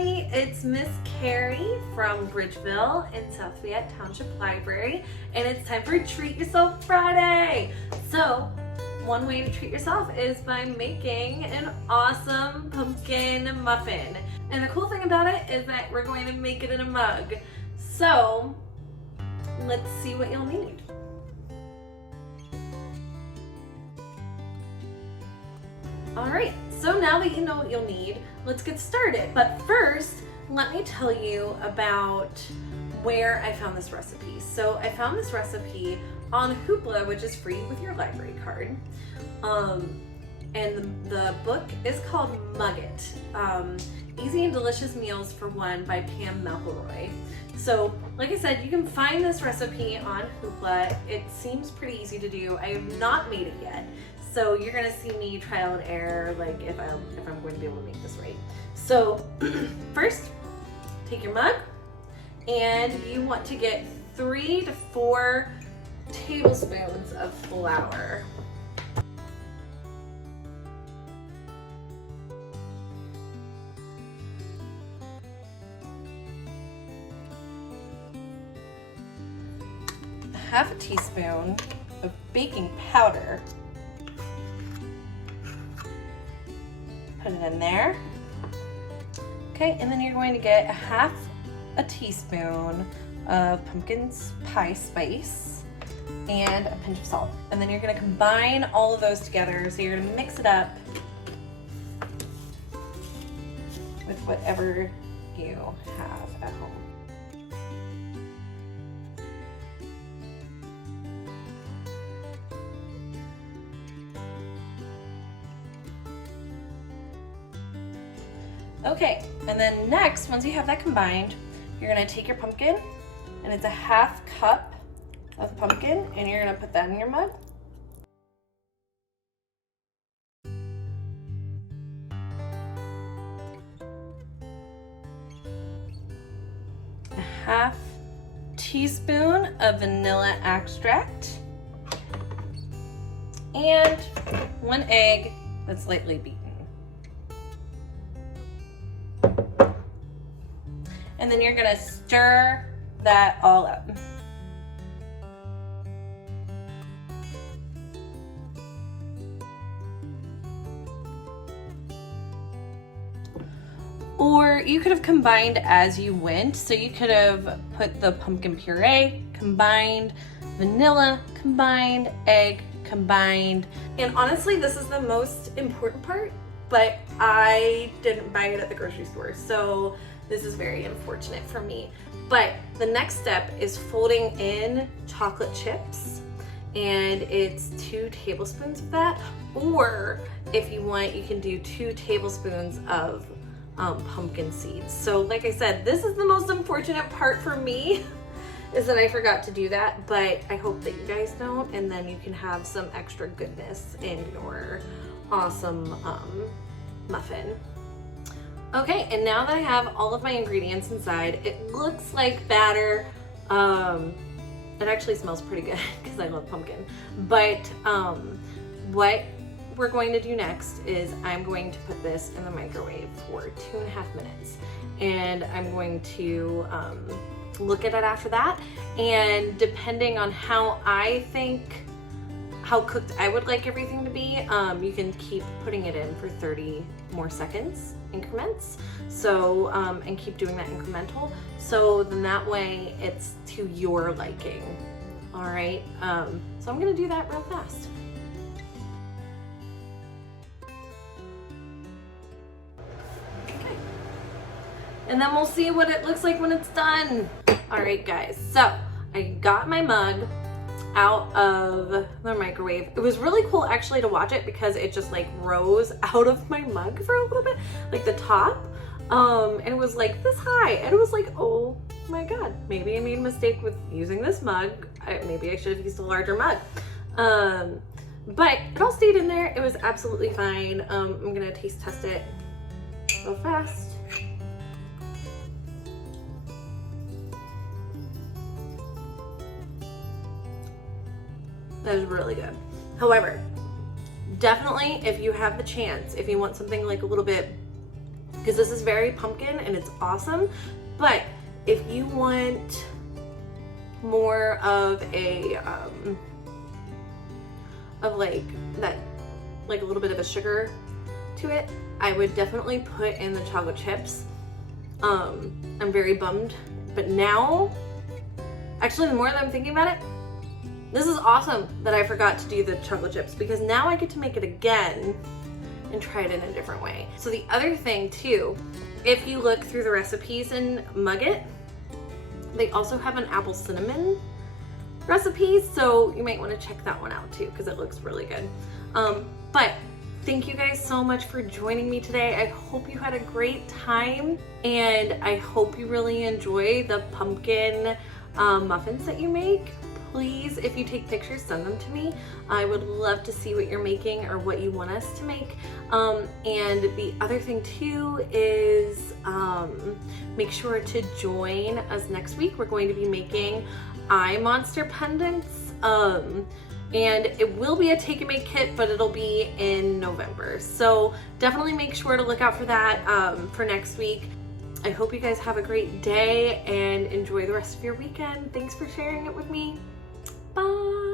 everybody, it's Miss Carrie from Bridgeville in South Fayette Township Library, and it's time for Treat Yourself Friday. So, one way to treat yourself is by making an awesome pumpkin muffin. And the cool thing about it is that we're going to make it in a mug. So, let's see what you'll need. Alright, so now that you know what you'll need, let's get started. But first, let me tell you about where I found this recipe. So I found this recipe on Hoopla, which is free with your library card. And the book is called Mug It. Easy and Delicious Meals for One by Pam McElroy. So, like I said, you can find this recipe on Hoopla. It seems pretty easy to do. I have not made it yet. So you're gonna see me trial and error, like if I'm going to be able to make this right. So first, take your mug, and you want to get 3 to 4 tablespoons of flour. Half a teaspoon of baking powder. Put it in there. Okay, and then you're going to get half a teaspoon of pumpkin pie spice and a pinch of salt. And then you're gonna combine all of those together. So you're gonna mix it up with whatever you have at home. Okay, and then next, once you have that combined, you're gonna take your pumpkin, and it's a half cup of pumpkin, and you're gonna put that in your mug. A half teaspoon of vanilla extract, and 1 egg that's lightly beaten. And then you're gonna stir that all up. Or you could have combined as you went. So you could have put the pumpkin puree, combined vanilla, combined egg, combined. And honestly, this is the most important part, but I didn't buy it at the grocery store. So this is very unfortunate for me. But the next step is folding in chocolate chips, and it's 2 tablespoons of that. Or if you want, you can do 2 tablespoons of pumpkin seeds. So like I said, this is the most unfortunate part for me, is that I forgot to do that, but I hope that you guys don't, and then you can have some extra goodness in your awesome muffin. Okay, and now that I have all of my ingredients inside, it looks like batter. It actually smells pretty good because I love pumpkin. But what we're going to do next is I'm going to put this in the microwave for 2.5 minutes. And I'm going to look at it after that. And depending on how cooked I would like everything to be, you can keep putting it in for 30 more seconds increments. So, and keep doing that incremental. So then that way it's to your liking. All right, so I'm gonna do that real fast. Okay. And then we'll see what it looks like when it's done. All right, guys, so I got my mug out of the microwave. It was really cool actually to watch it because it just like rose out of my mug for a little bit, like the top, and it was like this high, and it was like, oh my god, maybe I made a mistake with using this mug. Maybe I should have used a larger mug, but it all stayed in there. It was absolutely fine. I'm gonna taste test it real fast. That is really good. However, definitely if you have the chance, if you want something like a little bit because this is very pumpkin and it's awesome. But if you want more of a like a little bit of a sugar to it, I would definitely put in the chocolate chips. I'm very bummed, but now, actually the more that I'm thinking about it, this is awesome that I forgot to do the chocolate chips, because now I get to make it again and try it in a different way. So the other thing too, if you look through the recipes in Mug It, they also have an apple cinnamon recipe, so you might want to check that one out too, because it looks really good. But thank you guys so much for joining me today. I hope you had a great time, and I hope you really enjoy the pumpkin muffins that you make. Please, if you take pictures, send them to me. I would love to see what you're making or what you want us to make. And the other thing too is make sure to join us next week. We're going to be making eye monster pendants. And it will be a take and make kit, but it'll be in November. So definitely make sure to look out for that for next week. I hope you guys have a great day and enjoy the rest of your weekend. Thanks for sharing it with me. Bye.